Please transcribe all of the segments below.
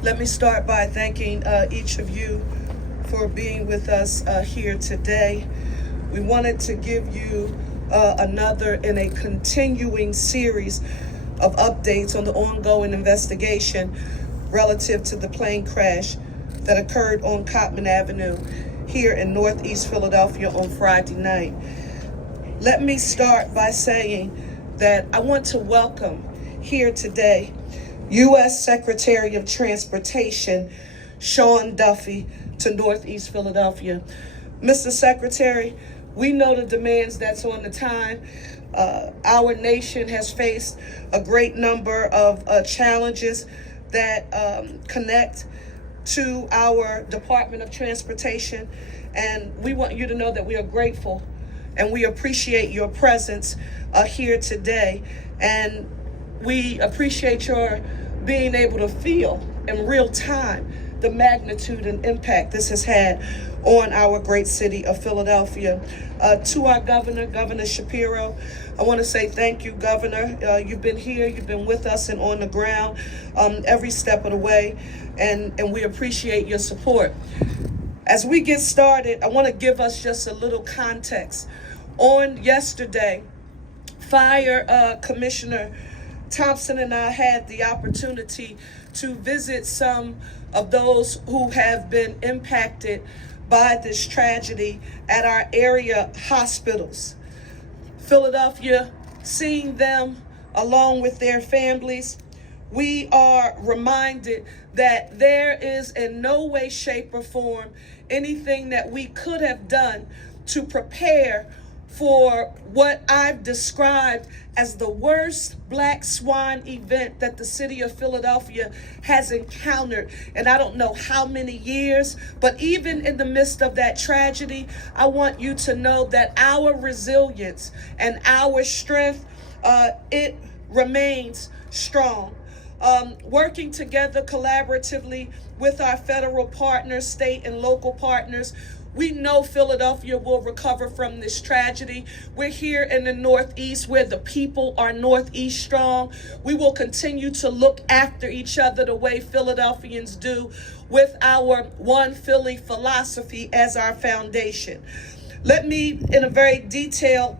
Let me start by thanking each of you for being with us here today. We wanted to give you another in a continuing series of updates on the ongoing investigation relative to the plane crash that occurred on Cottman Avenue here in Northeast Philadelphia on Friday night. Let me start by saying that I want to welcome here today U.S. Secretary of Transportation Sean Duffy to Northeast Philadelphia. Mr. Secretary, we know the demands that's on the time. Our nation has faced a great number of challenges that connect to our Department of Transportation, and we want you to know that we are grateful and we appreciate your presence here today, and we appreciate your being able to feel in real time the magnitude and impact this has had on our great city of Philadelphia. To our governor, Governor Shapiro, I want to say thank you, Governor. You've been here, you've been with us and on the ground every step of the way, and we appreciate your support. As we get started, I want to give us just a little context. On yesterday, Fire Commissioner Thompson and I had the opportunity to visit some of those who have been impacted by this tragedy at our area hospitals. Philadelphia, seeing them along with their families, we are reminded that there is in no way, shape, or form anything that we could have done to prepare for what I've described as the worst black swan event that the city of Philadelphia has encountered. And I don't know how many years, but even in the midst of that tragedy, I want you to know that our resilience and our strength, it remains strong. Working together collaboratively with our federal partners, state and local partners, we know Philadelphia will recover from this tragedy. We're here in the Northeast where the people are Northeast strong. We will continue to look after each other the way Philadelphians do, with our One Philly philosophy as our foundation. Let me, in a very detailed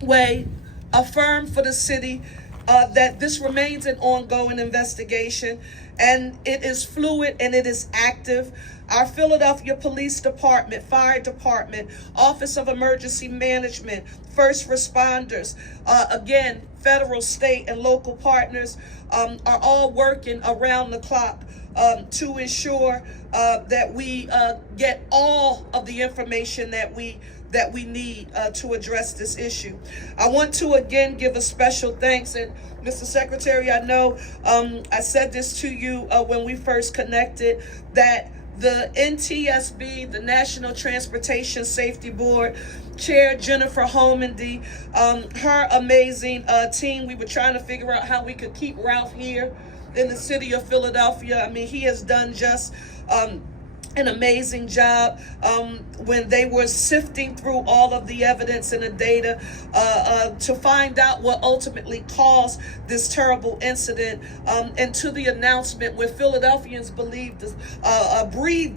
way, affirm for the city that this remains an ongoing investigation, and it is fluid and it is active. Our Philadelphia Police Department, Fire Department, Office of Emergency Management, first responders, again, federal, state, and local partners are all working around the clock to ensure that we get all of the information that we need to address this issue. I want to again give a special thanks, and Mr. Secretary, I know I said this to you when we first connected, that the NTSB, the National Transportation Safety Board, Chair Jennifer Homendy, her amazing team, we were trying to figure out how we could keep Ralph here in the city of Philadelphia. I mean, he has done just an amazing job when they were sifting through all of the evidence and the data to find out what ultimately caused this terrible incident, and to the announcement where Philadelphians breathed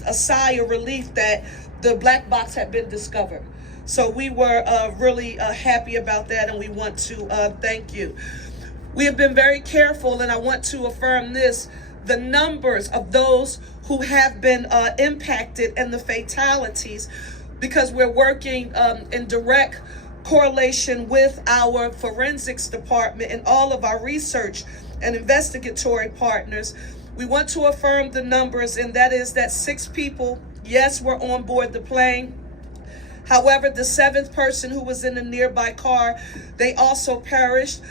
a sigh of relief that the black box had been discovered. So we were really happy about that, and we want to thank you. We have been very careful, and I want to affirm this: the numbers of those who have been impacted and the fatalities, because we're working in direct correlation with our forensics department and all of our research and investigatory partners. We want to affirm the numbers, and that is that 6 people, yes, were on board the plane. However, the 7th person who was in the nearby car, they also perished.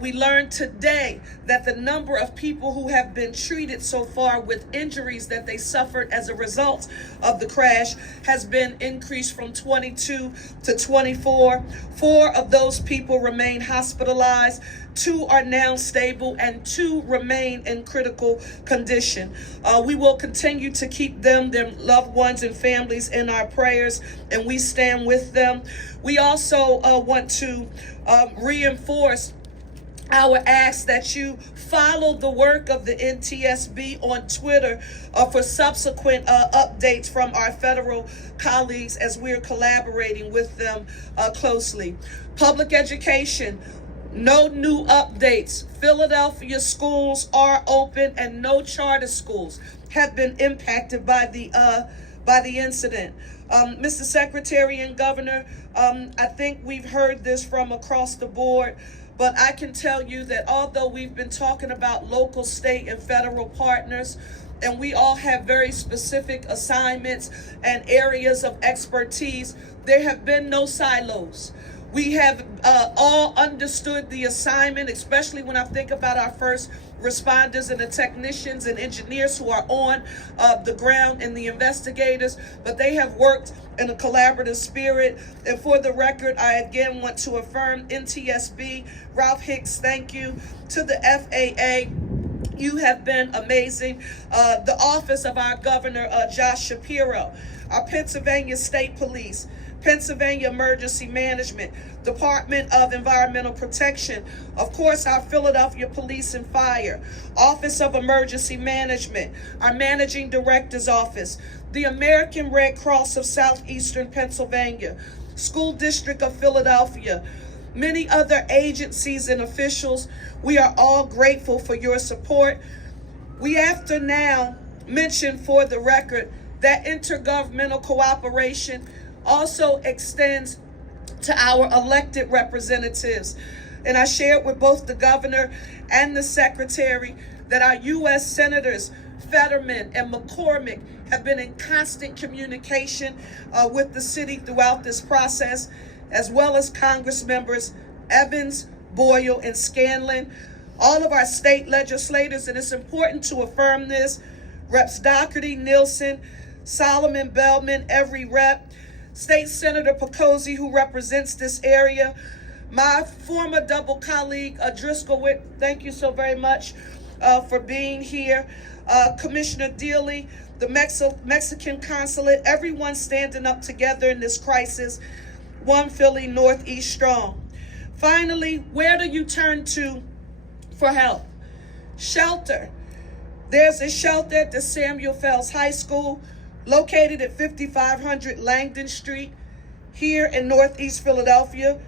We learned today that the number of people who have been treated so far with injuries that they suffered as a result of the crash has been increased from 22 to 24. 4 of those people remain hospitalized. 2 are now stable, and 2 remain in critical condition. We will continue to keep them, their loved ones and families in our prayers, and we stand with them. We also want to reinforce I would ask that you follow the work of the NTSB on Twitter for subsequent updates from our federal colleagues as we're collaborating with them closely. Public education, no new updates. Philadelphia schools are open and no charter schools have been impacted by the incident. Mr. Secretary and Governor, I think we've heard this from across the board, but I can tell you that although we've been talking about local, state, and federal partners, and we all have very specific assignments and areas of expertise, there have been no silos. We have all understood the assignment, especially when I think about our first responders and the technicians and engineers who are on the ground and the investigators, but they have worked in a collaborative spirit. And for the record, I again want to affirm NTSB, Ralph Hicks, thank you. To the FAA, you have been amazing. The office of our governor, Josh Shapiro, our Pennsylvania State Police, Pennsylvania Emergency Management, Department of Environmental Protection, of course, our Philadelphia Police and Fire, Office of Emergency Management, our Managing Director's Office, the American Red Cross of Southeastern Pennsylvania, School District of Philadelphia, many other agencies and officials. We are all grateful for your support. We have to now mention for the record that intergovernmental cooperation also extends to our elected representatives. And I shared with both the governor and the secretary that our U.S. Senators Fetterman and McCormick have been in constant communication with the city throughout this process, as well as Congress members Evans, Boyle, and Scanlon, all of our state legislators, and it's important to affirm this, Reps Doherty, Nielsen, Solomon, Bellman, every rep, State Senator Pecosi, who represents this area, my former double colleague, Driscoll Witt, thank you so very much for being here, Commissioner Dealey, the Mexican consulate, everyone standing up together in this crisis, One Philly Northeast strong. Finally, where do you turn to for help? Shelter. There's a shelter at the Samuel Fells High School, located at 5500 Langdon Street, here in Northeast Philadelphia.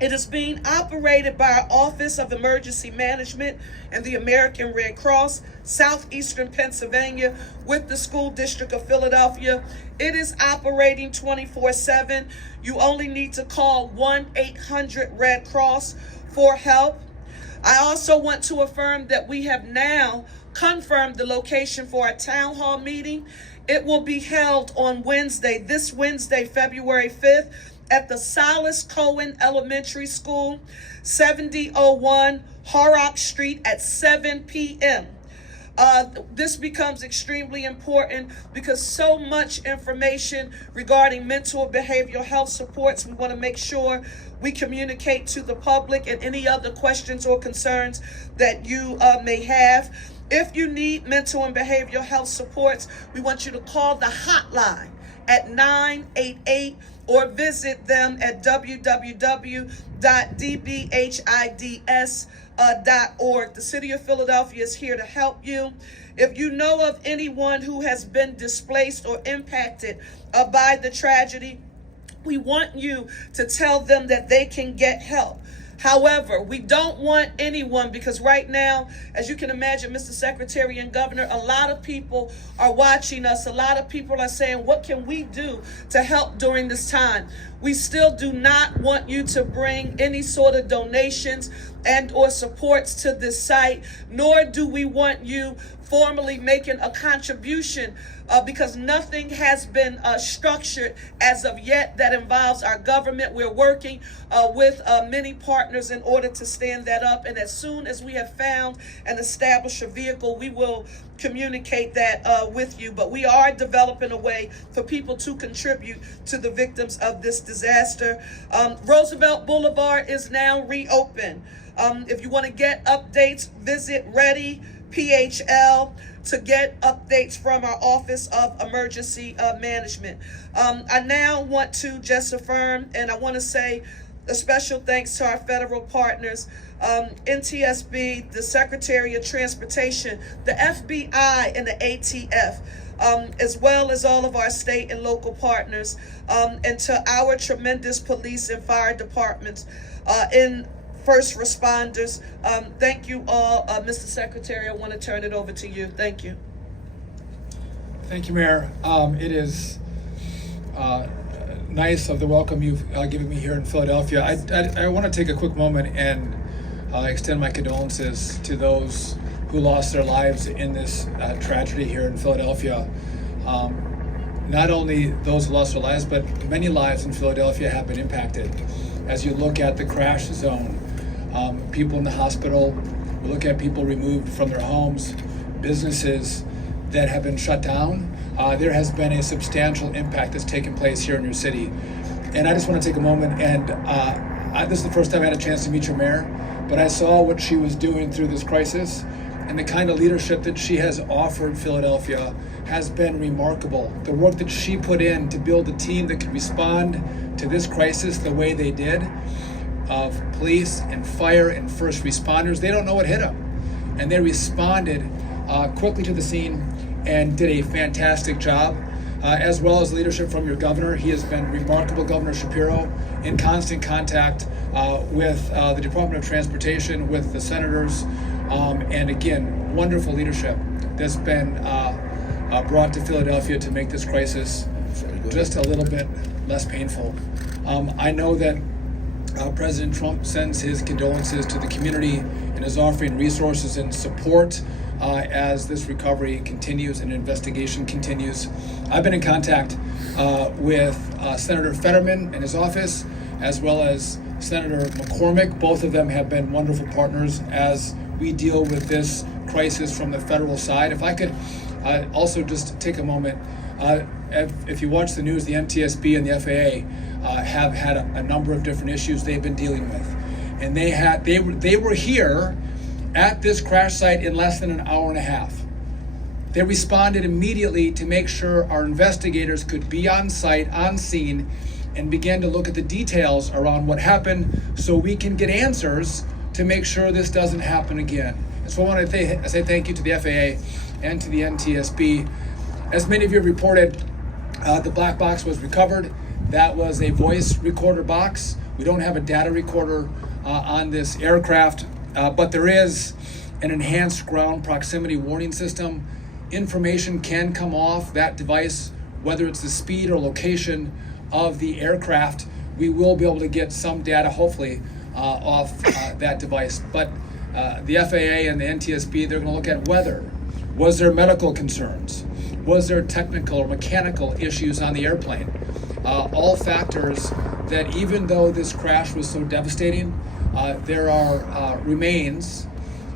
It is being operated by our Office of Emergency Management and the American Red Cross, Southeastern Pennsylvania, with the School District of Philadelphia. It is operating 24/7. You only need to call 1-800-RED-CROSS for help. I also want to affirm that we have now confirmed the location for our town hall meeting. It will be held on Wednesday, this Wednesday, February 5th, at the Silas Cohen Elementary School, 7001 Horrock Street at 7 p.m. This becomes extremely important because so much information regarding mental and behavioral health supports, we want to make sure we communicate to the public and any other questions or concerns that you may have. If you need mental and behavioral health supports, we want you to call the hotline at 988 or visit them at www.dbhids.org. The City of Philadelphia is here to help you. If you know of anyone who has been displaced or impacted by the tragedy, we want you to tell them that they can get help. However, we don't want anyone, because right now, as you can imagine, Mr. Secretary and Governor, a lot of people are watching us. A lot of people are saying, what can we do to help during this time? We still do not want you to bring any sort of donations and or supports to this site, nor do we want you formally making a contribution because nothing has been structured as of yet that involves our government. We're working with many partners in order to stand that up. And as soon as we have found and established a vehicle, we will communicate that with you. But we are developing a way for people to contribute to the victims of this disaster. Roosevelt Boulevard is now reopened. If you want to get updates, visit Ready PHL to get updates from our Office of Emergency Management. I now want to just affirm, and I want to say A special thanks to our federal partners, NTSB, the Secretary of Transportation, the FBI, and the ATF, as well as all of our state and local partners, and to our tremendous police and fire departments, and first responders. Thank you all. Mr. Secretary, I want to turn it over to you. Thank you. Thank you, Mayor. It is nice of the welcome you've given me here in Philadelphia. I want to take a quick moment and extend my condolences to those who lost their lives in this tragedy here in Philadelphia. Not only those who lost their lives, but many lives in Philadelphia have been impacted. As you look at the crash zone, people in the hospital, we look at people removed from their homes, businesses that have been shut down. There has been a substantial impact that's taken place here in your city. And I just want to take a moment and this is the first time I had a chance to meet your mayor, but I saw what she was doing through this crisis, and the kind of leadership that she has offered Philadelphia has been remarkable. The work that she put in to build a team that could respond to this crisis the way they did, of police and fire and first responders. They don't know what hit them, and they responded quickly to the scene and did a fantastic job, as well as leadership from your governor. He has been remarkable, Governor Shapiro, in constant contact with the Department of Transportation, with the senators, and again, wonderful leadership that's been brought to Philadelphia to make this crisis just a little bit less painful. I know that President Trump sends his condolences to the community and is offering resources and support as this recovery continues and investigation continues. I've been in contact with Senator Fetterman and his office, as well as Senator McCormick. Both of them have been wonderful partners as we deal with this crisis from the federal side. If I could also just take a moment, if you watch the news, the NTSB and the FAA have had a number of different issues they've been dealing with, and they were here at this crash site in less than an hour and a half. They responded immediately to make sure our investigators could be on site, on scene, and begin to look at the details around what happened so we can get answers to make sure this doesn't happen again. And so I want to say thank you to the FAA and to the NTSB. As many of you have reported, the black box was recovered. That was a voice recorder box. We don't have a data recorder on this aircraft, but there is an enhanced ground proximity warning system. Information can come off that device, whether it's the speed or location of the aircraft. We will be able to get some data, hopefully, off that device. But the FAA and the NTSB, they're going to look at weather. Was there medical concerns? Was there technical or mechanical issues on the airplane? All factors that, even though this crash was so devastating, there are remains,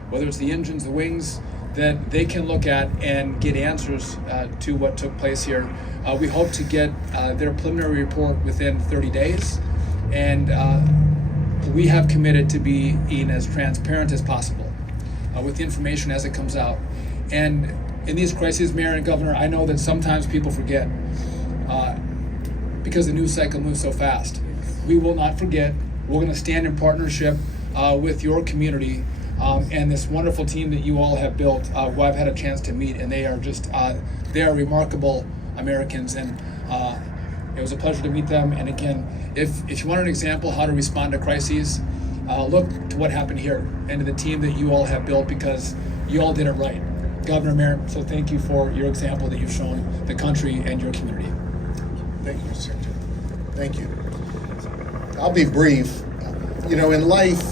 whether it's the engines, the wings, that they can look at and get answers to what took place here. We hope to get their preliminary report within 30 days, and we have committed to being as transparent as possible with the information as it comes out. And in these crises, Mayor and Governor, I know that sometimes people forget because the news cycle moves so fast. We will not forget. We're going to stand in partnership with your community and this wonderful team that you all have built, who I've had a chance to meet, and they are just, they are remarkable Americans, and it was a pleasure to meet them. And again, if you want an example how to respond to crises, look to what happened here and to the team that you all have built, because you all did it right. Governor, Mayor, so thank you for your example that you've shown the country and your community. Thank you, Secretary. Thank you. I'll be brief. You know, in life,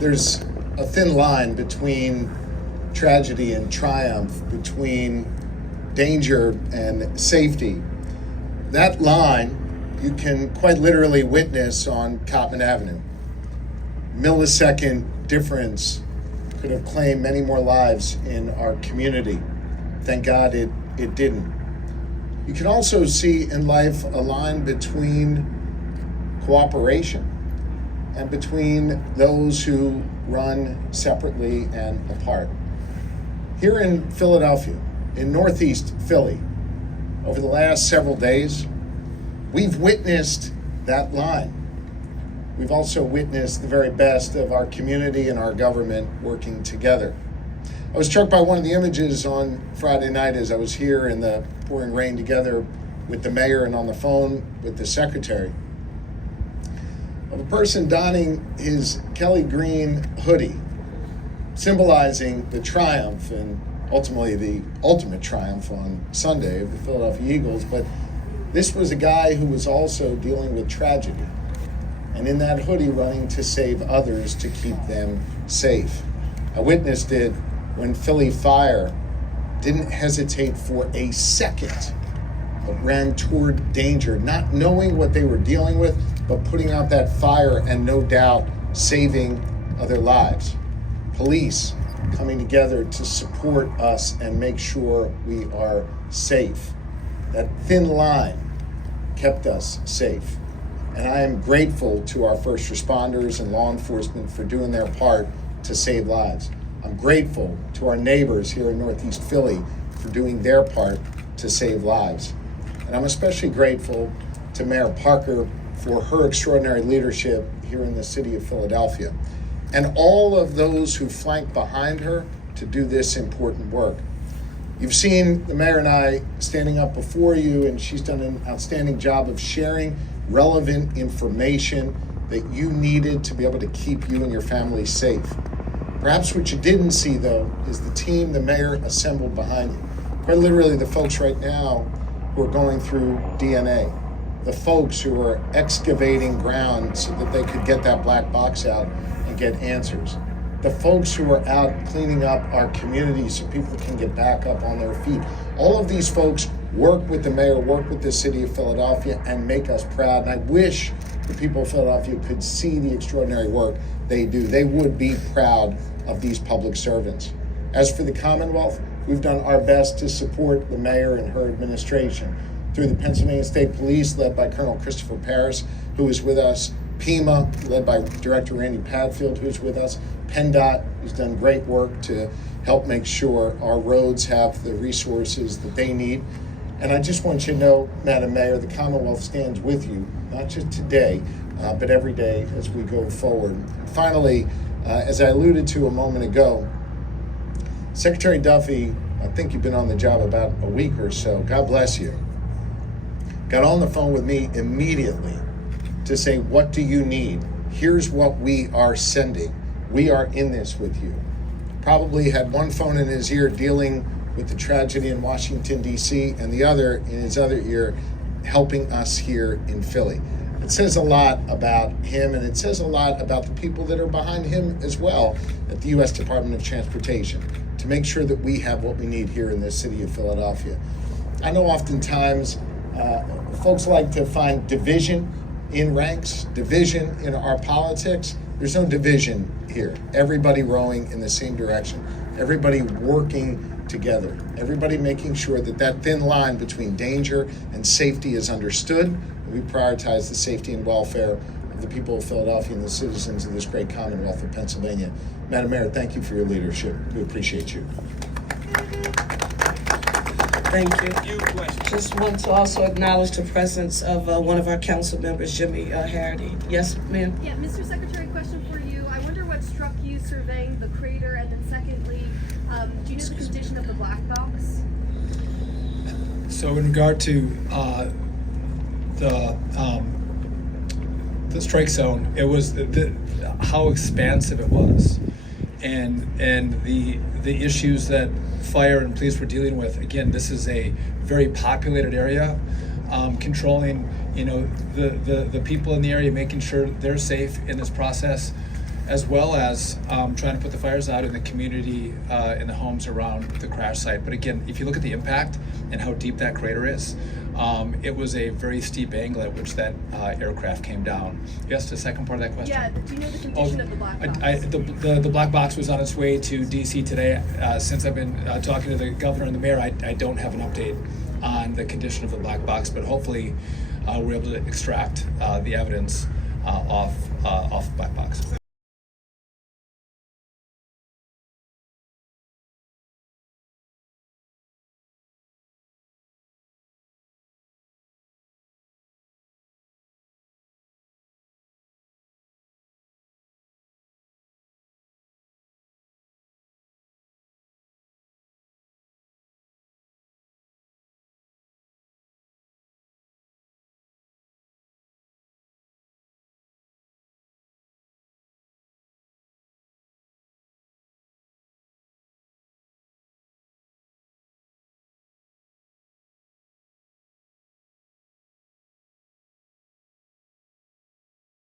there's a thin line between tragedy and triumph, between danger and safety. That line you can quite literally witness on Cottman Avenue. Millisecond difference could have claimed many more lives in our community. Thank God it didn't. You can also see in life a line between cooperation and between those who run separately and apart. Here in Philadelphia, in Northeast Philly, over the last several days, we've witnessed that line. we've also witnessed the very best of our community and our government working together. I was struck by one of the images on Friday night as I was here in the pouring rain together with the mayor and on the phone with the secretary, of a person donning his Kelly Green hoodie, symbolizing the triumph and ultimately the ultimate triumph on Sunday of the Philadelphia Eagles. But this was a guy who was also dealing with tragedy, and in that hoodie running to save others, to keep them safe. I witnessed it when Philly Fire didn't hesitate for a second, but ran toward danger, not knowing what they were dealing with, but putting out that fire and no doubt saving other lives. Police coming together to support us and make sure we are safe. That thin line kept us safe. And I am grateful to our first responders and law enforcement for doing their part to save lives. I'm grateful to our neighbors here in Northeast Philly for doing their part to save lives. And I'm especially grateful to Mayor Parker for her extraordinary leadership here in the city of Philadelphia, and all of those who flank behind her to do this important work. You've seen the mayor and I standing up before you, and she's done an outstanding job of sharing relevant information that you needed to be able to keep you and your family safe. Perhaps what you didn't see, though, is the team the mayor assembled behind you. Quite literally, the folks right now who are going through DNA, the folks who are excavating ground so that they could get that black box out and get answers, the folks who are out cleaning up our community so people can get back up on their feet. All of these folks work with the mayor, work with the city of Philadelphia, and make us proud. And I wish the people of Philadelphia could see the extraordinary work they do. They would be proud of these public servants. As for the Commonwealth, we've done our best to support the mayor and her administration through the Pennsylvania State Police, led by Colonel Christopher Paris, who is with us, PEMA, led by Director Randy Padfield, who's with us, PennDOT, who's done great work to help make sure our roads have the resources that they need. And I just want you to know, Madam Mayor, the Commonwealth stands with you, not just today, but every day as we go forward. Finally, as I alluded to a moment ago, Secretary Duffy, I think you've been on the job about a week or so, God bless you, got on the phone with me immediately to say, what do you need? Here's what we are sending. We are in this with you. Probably had one phone in his ear dealing with the tragedy in Washington, D.C., and the other in his other ear helping us here in Philly. It says a lot about him, and it says a lot about the people that are behind him as well at the U.S. Department of Transportation to make sure that we have what we need here in this city of Philadelphia. I know oftentimes folks like to find division in ranks, division in our politics. There's no division here. Everybody rowing in the same direction. Everybody working together. Everybody making sure that that thin line between danger and safety is understood. And we prioritize the safety and welfare of the people of Philadelphia and the citizens of this great Commonwealth of Pennsylvania. Madam Mayor, thank you for your leadership. We appreciate you. Thank you. Just want to also acknowledge the presence of one of our council members, Jimmy Harity. Yes, ma'am? Yeah, Mr. Secretary, question for you. I wonder what struck you surveying the crater, and then secondly, do you know the condition of the black box? So in regard to the strike zone, it was how expansive it was, and the issues that fire and police were dealing with. Again, this is a very populated area. Controlling, the people in the area, making sure they're safe in this process, as well as trying to put the fires out in the community, in the homes around the crash site. But again, if you look at the impact and how deep that crater is, it was a very steep angle at which that aircraft came down. Yes, the second part of that question? Yeah, do you know the condition of the black box? The black box was on its way to DC today. Since I've been talking to the governor and the mayor, I don't have an update on the condition of the black box, but hopefully we're able to extract the evidence off the black box.